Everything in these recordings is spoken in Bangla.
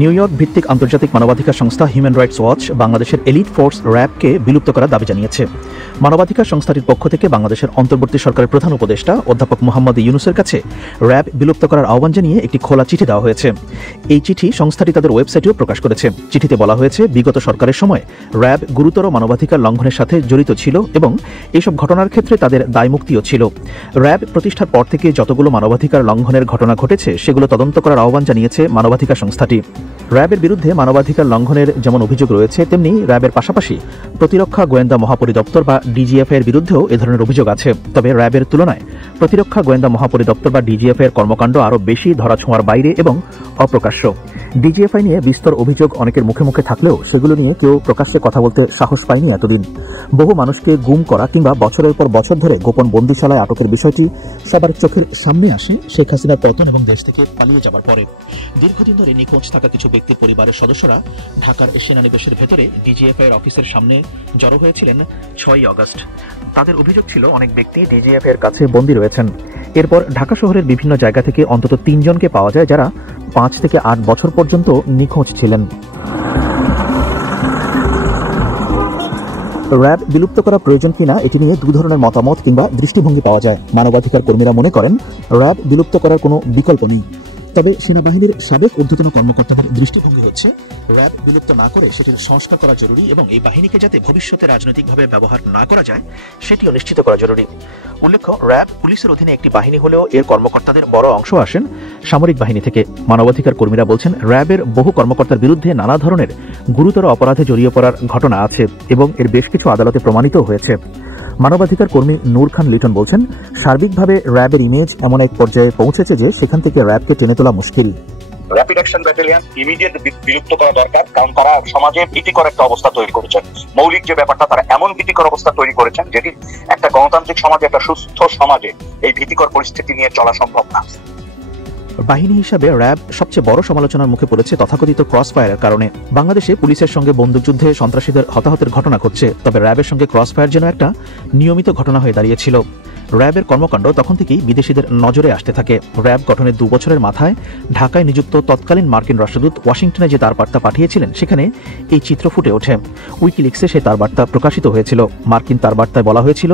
নিউ ইয়র্ক ভিত্তিক আন্তর্জাতিক মানবাধিকার সংস্থা হিউম্যান রাইটস ওয়াচ বাংলাদেশের এলিট ফোর্স র্যাবকে বিলুপ্ত করার দাবি জানিয়েছে। মানবাধিকার সংস্থাটির পক্ষ থেকে বাংলাদেশের অন্তর্বর্তী সরকারের প্রধান উপদেষ্টা অধ্যাপক মোহাম্মদ ইউনুসের কাছে র্যাব বিলুপ্ত করার আহ্বান জানিয়ে একটি খোলা চিঠি দেওয়া হয়েছে। এই চিঠি সংস্থাটি তাদের ওয়েবসাইটেও প্রকাশ করেছে। চিঠিতে বলা হয়েছে, বিগত সরকারের সময় র্যাব গুরুতর মানবাধিকার লঙ্ঘনের সাথে জড়িত ছিল এবং এইসব ঘটনার ক্ষেত্রে তাদের দায়মুক্তিও ছিল। র্যাব প্রতিষ্ঠার পর থেকে যতগুলো মানবাধিকার লঙ্ঘনের ঘটনা ঘটেছে সেগুলো তদন্ত করার আহ্বান জানিয়েছে মানবাধিকার সংস্থাটি। র্যাবের বিরুদ্ধে মানবাধিকার লঙ্ঘনের যেমন অভিযোগ রয়েছে, তেমনি র্যাবের পাশাপাশি প্রতিরক্ষা গোয়েন্দা মহাপরিদপ্তর বা ডিজিএফআই এর বিরুদ্ধেও এ ধরনের অভিযোগ আছে। তবে র্যাবের তুলনায় প্রতিরক্ষা গোয়েন্দা মহাপরিদপ্তর বা ডিজিএফআই এর কর্মকাণ্ড আরও বেশি ধরাছোঁয়ার বাইরে এবং অপ্রকাশ্য। ডিজিএফআই নিয়ে বিস্তর অভিযোগ অনেকের মুখে মুখে থাকলেও সেগুলো নিয়ে কেউ প্রকাশ্যে কথা বলতে সাহস পায়নি এতদিন। বহু মানুষকে গুম করা কিংবা বছরের পর বছর ধরে গোপন বন্দিশালায় আটকের বিষয়টি সবার চোখের সামনে আসে শেখ হাসিনার পতন এবং দেশ থেকে পালিয়ে যাবার পরে। দীর্ঘদিন ধরে নিখোঁজ থাকা কিছু ব্যক্তির পরিবারের সদস্যরা ঢাকার সেনানিবাসের ভেতরে ডিজিএফআই এর অফিসের সামনে জড়ো হয়েছিলেন 6 আগস্ট। তাদের অভিযোগ ছিল অনেক ব্যক্তি ডিজিএফআই এর কাছে বন্দী রয়েছেন। এরপর ঢাকা শহরের বিভিন্ন জায়গা থেকে অন্তত 3 জনকে পাওয়া যায় যারা 5 থেকে 8 বছর পর্যন্ত নিখোঁজ ছিলেন। র্যাব বিলুপ্ত করা প্রয়োজন কিনা এটি নিয়ে দুই ধরনের মতামত কিংবা দৃষ্টিভঙ্গি পাওয়া যায়। মানবাধিকার কর্মীরা মনে করেন র্যাব বিলুপ্ত করার কোনো বিকল্প নেই। তবে সেনাবাহিনীর সাবেক ঊর্ধ্বতন কর্মকর্তাদের দৃষ্টিভঙ্গি হচ্ছে র্যাব বিলুপ্ত না করে সেটির সংস্কার করা জরুরি এবং এই বাহিনীকে যাতে ভবিষ্যতে রাজনৈতিকভাবে ব্যবহার না করা যায় সেটিও নিশ্চিত করা জরুরি। উল্লেখ্য, র্যাব পুলিশের অধীনে একটি বাহিনী হলেও এর কর্মকর্তাদের বড় অংশ আসেন সামরিক বাহিনী থেকে। মানবাধিকার কর্মীরা বলছেন র্যাবের বহু কর্মকর্তার বিরুদ্ধে নানা ধরনের গুরুতর অপরাধে জড়িয়ে পড়ার ঘটনা আছে এবং এর বেশ কিছু আদালতে প্রমাণিত হয়েছে। মানবাধিকার কর্মী নূর খান লিটন বলছেন, সার্বিকভাবে র্যাবের ইমেজ এমন এক পর্যায়ে পৌঁছেছে যে সেখান থেকে র্যাবকে টেনে তোলা মুশকিল। র্যাপিড অ্যাকশন ব্যাটালিয়ন ইমিডিয়েট বিলুপ্ত করা দরকার, কারণ তারা সমাজে ভীতিকর একটা অবস্থা তৈরি করেছেন। মৌলিক যে ব্যাপারটা, তারা এমন ভীতিকর অবস্থা তৈরি করেছেন যেটি একটা গণতান্ত্রিক সমাজে, একটা সুস্থ সমাজে এই ভীতিকর পরিস্থিতি নিয়ে চলা সম্ভব না। বাহিনী হিসাবে র্যাব সবচেয়ে বড় সমালোচনার মুখে পড়েছে তথাকথিত ক্রস ফায়ারের কারণে। বাংলাদেশে পুলিশের সঙ্গে বন্দুকযুদ্ধে সন্ত্রাসীদের হতাহতের ঘটনা ঘটছে, তবে র্যাবের সঙ্গে ক্রস ফায়ার যেন একটা নিয়মিত ঘটনা হয়ে দাঁড়িয়েছিল। র্যাবের কর্মকাণ্ড তখন থেকেই বিদেশিদের নজরে আসতে থাকে। র্যাব গঠনের 2 বছরের মাথায় ঢাকায় নিযুক্ত তৎকালীন মার্কিন রাষ্ট্রদূত ওয়াশিংটনে যে তার বার্তা পাঠিয়েছিলেন সেখানে এই চিত্র ফুটে ওঠে। উইকিলিক্সে সেই তার বার্তা প্রকাশিত হয়েছিল। মার্কিন তার বার্তায় বলা হয়েছিল,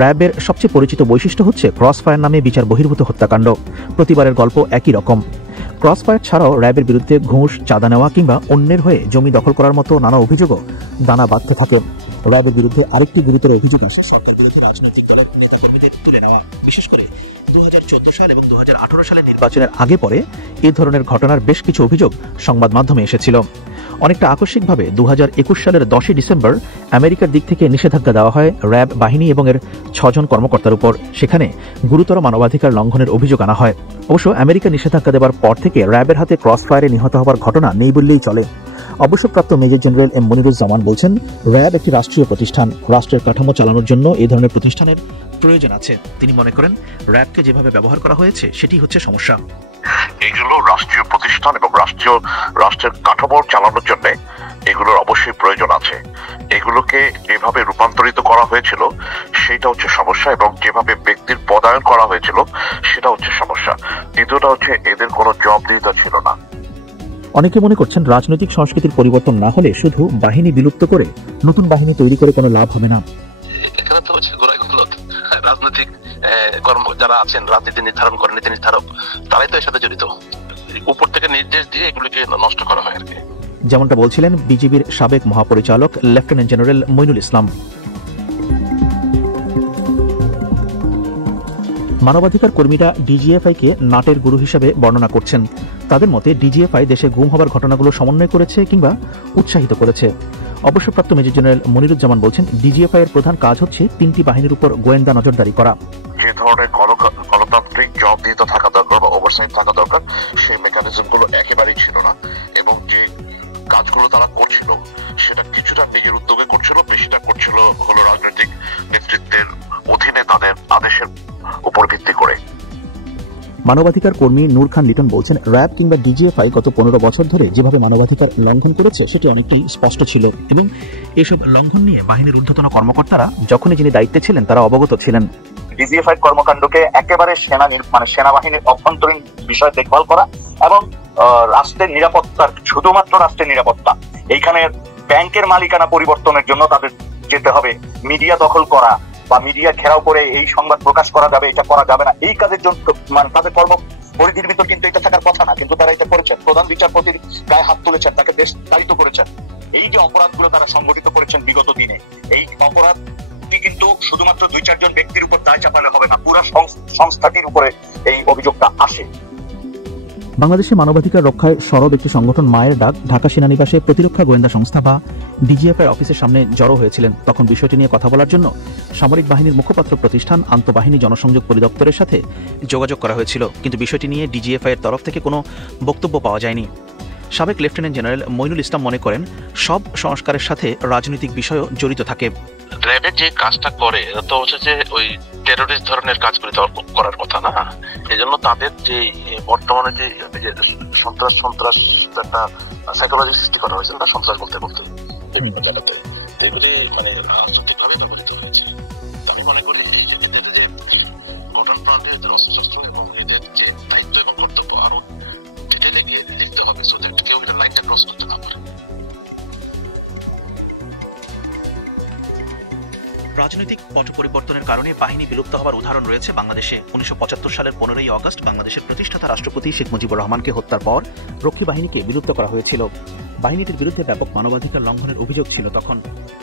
র্যাবের সবচেয়ে পরিচিত বৈশিষ্ট্য হচ্ছে ক্রস ফায়ার নামে বিচার বহির্ভূত হত্যাকাণ্ড। প্রতিবারের গল্প একই রকম। ক্রস ফায়ার ছাড়াও র্যাবের বিরুদ্ধে ঘুষ, চাঁদা নেওয়া কিংবা অন্যের হয়ে জমি দখল করার মতো নানা অভিযোগও দানা বাঁধতে থাকে। র্যাবের বিরুদ্ধে আরেকটি গুরুতর অভিযোগ আসে সরকার বিরোধী রাজনৈতিক দলের নেতাকর্মীদের তুলে নেওয়া। বিশেষ করে 2014 সাল এবং 2018 সালের নির্বাচনের আগে পরে এই ধরনের ঘটনার বেশ কিছু অভিযোগ সংবাদ মাধ্যমে এসেছিল। অনেকটা আকস্মিকভাবে 2021 সালের 10 ডিসেম্বর আমেরিকার দিক থেকে নিষেধাজ্ঞা দেওয়া হয় র্যাব বাহিনী এবং এর 6 জন কর্মকর্তার উপর। সেখানে গুরুতর মানবাধিকার লঙ্ঘনের অভিযোগ আনা হয়। অবশ্য আমেরিকা নিষেধাজ্ঞা দেওয়ার পর থেকে র্যাবের হাতে ক্রস ফায়ারে নিহত হওয়ার ঘটনা নেই বললেই চলে। অবসরপ্রাপ্ত মেজর জেনারেল এম মনিরুজ্জামান বলছেন, র্যাব একটি রাষ্ট্রীয় প্রতিষ্ঠান। রাষ্ট্রের কাঠামো চালানোর জন্য এই ধরনের প্রতিষ্ঠানের প্রয়োজন আছে। তিনি মনে করেন র্যাবকে যেভাবে ব্যবহার করা হয়েছে সেটি হচ্ছে সমস্যা। এগুলো রাষ্ট্রীয় প্রতিষ্ঠান এবং রাষ্ট্রের কাঠামো চালানোর জন্য এগুলোর অবশ্যই প্রয়োজন আছে। এগুলোকে যেভাবে রূপান্তরিত করা হয়েছিল সেটা হচ্ছে সমস্যা, এবং যেভাবে ব্যক্তির পদায়ন করা হয়েছিল সেটা হচ্ছে সমস্যা। দ্বিতীয়টা হচ্ছে এদের কোনো জবাবদিহিতা ছিল না। অনেকে মনে করছেন রাজনৈতিক সংস্কৃতির পরিবর্তন না হলে শুধু বাহিনী বিলুপ্ত করে নতুন বাহিনী তৈরি করে কোনো লাভ হবে না। এখানে তো হচ্ছে রাজনৈতিক যারা আছেন, রাজনীতি নির্ধারণ করেন, নীতি নির্ধারক, তারাই তো এর সাথে জড়িত। উপর থেকে নির্দেশ দিয়ে এগুলিকে নষ্ট করা হয় আর কি। যেমনটা বলছিলেন বিজিবির সাবেক মহাপরিচালক লেফটেন্যান্ট জেনারেল মইনুল ইসলাম। মানবাধিকার কর্মীরা ডিজিএফআইকে নাটের গুরু হিসেবে বর্ণনা করছেন। তাদের মতে ডিজিএফআই দেশে গুম হবার ঘটনাগুলো সমন্বয় করেছে কিংবা উৎসাহিত করেছে। অবসরপ্রাপ্ত মেজর জেনারেল মনিরুজ্জামান বলছেন, ডিজিএফআই এর প্রধান কাজ হচ্ছে 3টি বাহিনীর উপর গোয়েন্দা নজরদারি করা। যে ধরনের গণতান্ত্রিক জবাবদিহিতা থাকা দরকার বা ওভারসাইট থাকা দরকার, সেই মেকানিজমগুলো একেবারেই ছিল না। এবং যে কাজগুলো তারা করছিল সেটা কিছুটা নিজের উদ্যোগে করছিল, বেশিটা করছিল হলো রাজনৈতিক নেতৃত্বের অধীনে তাদের আদেশের উপর ভিত্তি করে। মানবাধিকার কর্মী নূর খান লিটন বলছেন, র্যাব কিংবা ডিজিএফআই গত 15 বছর ধরে যেভাবে মানবাধিকার লঙ্ঘন করেছে সেটি অনেকটাই স্পষ্ট ছিল এবং এসব লঙ্ঘন নিয়ে বাহিনীর ঊর্ধ্বতন কর্মকর্তারা যখনই যিনি দায়িত্বে ছিলেন তারা অবগত ছিলেন। ডিজিএফআই কর্মকাণ্ডকে একেবারে সেনাবাহিনীর অভ্যন্তরীণ বিষয় দেখভাল করা এবং রাষ্ট্রের নিরাপত্তার, শুধুমাত্র রাষ্ট্রের নিরাপত্তা, এইখানে ব্যাংকের মালিকানা পরিবর্তনের জন্য তাদের যেতে হবে, মিডিয়া দখল করা বা মিডিয়া ঘেরাও করে এই সংবাদ প্রকাশ করা যাবে, এটা করা যাবে না, এই কাজের জন্য মানে তাদের কর্ম পরিধির ভিতর কিন্তু এটা থাকার কথা না, কিন্তু তারা এটা করেছেন। প্রধান বিচারপতির গায়ে হাত তুলেছেন, তাকে দেশ তাড়িত করেছেন। এই যে অপরাধগুলো তারা সংগঠিত করেছেন বিগত দিনে, এই অপরাধটি কিন্তু শুধুমাত্র 2-4 জন ব্যক্তির উপর দায় চাপালে হবে না, পুরো সংস্থাটির উপরে এই অভিযোগটা আসে। বাংলাদেশে মানবাধিকার রক্ষায় সরব একটি সংগঠন মায়ের ডাক ঢাকা সেনানিবাসে প্রতিরক্ষা গোয়েন্দা সংস্থা বা ডিজিএফআই অফিসের সামনে জড়ো হয়েছিলেন। তখন বিষয়টি নিয়ে কথা বলার জন্য সামরিক বাহিনীর মুখপাত্র প্রতিষ্ঠান আন্তঃবাহিনী জনসংযোগ পরিদপ্তরের সাথে যোগাযোগ করা হয়েছিল, কিন্তু বিষয়টি নিয়ে ডিজিএফআই এর তরফ থেকে কোনো বক্তব্য পাওয়া যায়নি। সাবেক লেফটেন্যান্ট জেনারেল মইনুল ইসলাম মনে করেন, সব সংস্কারের সাথে রাজনৈতিক বিষয়ও জড়িত থাকে। র্যাবের যে কাজটা করে এটা তো হচ্ছে যে ওই টেরোরিস্ট ধরনের কাজগুলি তো করার কথা না, এই জন্য তাদের যে বর্তমানে যে সন্ত্রাস একটা সাইকোলজি সৃষ্টি করা হয়েছে না, সন্ত্রাস বলতে বিভিন্ন জায়গাতে, এগুলি মানে রাজনৈতিক ভাবে ব্যবহৃত হয়েছে। আমি মনে করি এদের যে ঘটনাপ্রাণের যে অস্ত্রশস্ত্র এবং এদের যে দায়িত্ব এবং কর্তব্য আরো ডিটেলে গিয়ে লিখতে হবে, সো দ্যাট কেউ এটা লাইনটা ক্রস করতে না পারে। রাজনৈতিক পট পরিবর্তনের কারণে বাহিনী বিলুপ্ত হওয়ার উদাহরণ রয়েছে বাংলাদেশে। 1975 সালের 15ই আগস্ট বাংলাদেশের প্রতিষ্ঠাতা রাষ্ট্রপতি শেখ মুজিবুর রহমানকে হত্যার পর রক্ষী বাহিনীকে বিলুপ্ত করা হয়েছিল। বাহিনীটির বিরুদ্ধে ব্যাপক মানবাধিকার লঙ্ঘনের অভিযোগ ছিল তখন।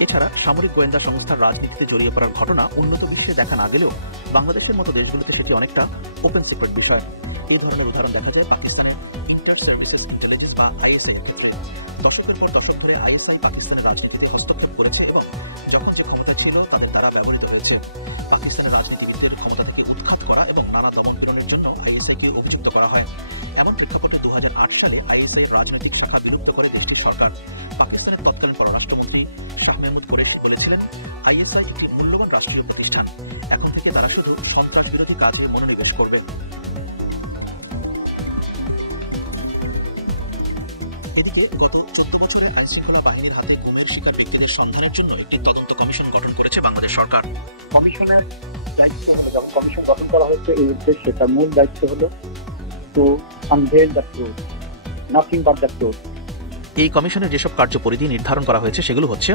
এছাড়া সামরিক গোয়েন্দা সংস্থার রাজনীতিতে জড়িয়ে পড়ার ঘটনা উন্নত বিশ্বে দেখা না গেলেও বাংলাদেশের মতো দেশগুলোতে সেটি অনেকটা ওপেন সিক্রেট বিষয়। এই ধরনের উদাহরণ দেখা যায় পাকিস্তানের ইন্টার সার্ভিসেস ইন্টেলিজেন্স বা আইএসআই ক্ষেত্রে। দশকের পর দশক ধরে আইএসআই পাকিস্তানের রাজনীতিতে হস্তক্ষেপ করেছে এবং যখন যে ক্ষমতা ছিল তাদের দ্বারা ব্যবহৃত হয়েছে। পাকিস্তানের রাজনীতিবিদদের ক্ষমতা থেকে উৎখাত করা এবং নানা দমন পীড়নের জন্য আইএসআইকে অভিযুক্ত করা হয়। এমন প্রেক্ষাপটে 2008 সালে আইএসআই রাজনৈতিক শাখা বিলুপ্ত করে দেশটির সরকার। পাকিস্তানের তৎকালীন পররাষ্ট্রমন্ত্রী শাহ মেহমুদ কুরেশি বলেছিলেন, আইএসআই একটি মূল্যবান রাষ্ট্রীয় প্রতিষ্ঠান, এখন থেকে তারা শুধু সন্ত্রাস বিরোধী কাজে মনোনিবেশ করবে। এদিকে গত 14 বছরে আইনশৃঙ্খলা বাহিনীর হাতে গুমের শিকার ব্যক্তিদের সন্ধানের জন্য একটি তদন্ত কমিশন গঠন করেছে বাংলাদেশ সরকার। কমিশনের দায়িত্ব হলো, কমিশন গঠন করা হয়েছে এই উদ্দেশ্যে, তার মূল দায়িত্ব হলো to unveil the truth, nothing but the truth. এই কমিশনের যেসব কার্যপরিধি নির্ধারণ করা হয়েছে সেগুলো হচ্ছে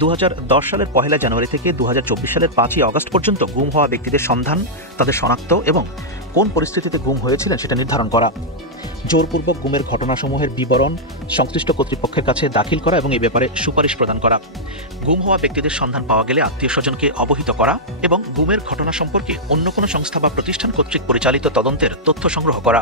2010 সালের 1 জানুয়ারি থেকে 2024 সালের 5 আগস্ট পর্যন্ত গুম হওয়া ব্যক্তিদের সন্ধান, তাদের শনাক্ত এবং কোন পরিস্থিতিতে গুম হয়েছিলেন সেটা নির্ধারণ করা, জোরপূর্বক গুমের ঘটনাসমূহের বিবরণ সংশ্লিষ্ট কর্তৃপক্ষের কাছে দাখিল করা এবং এই ব্যাপারে সুপারিশ প্রদান করা, গুম হওয়া ব্যক্তিদের সন্ধান পাওয়া গেলে আত্মীয় স্বজনকে অবহিত করা এবং গুমের ঘটনা সম্পর্কে অন্য কোনো সংস্থা বা প্রতিষ্ঠান কর্তৃক পরিচালিত তদন্তের তথ্য সংগ্রহ করা।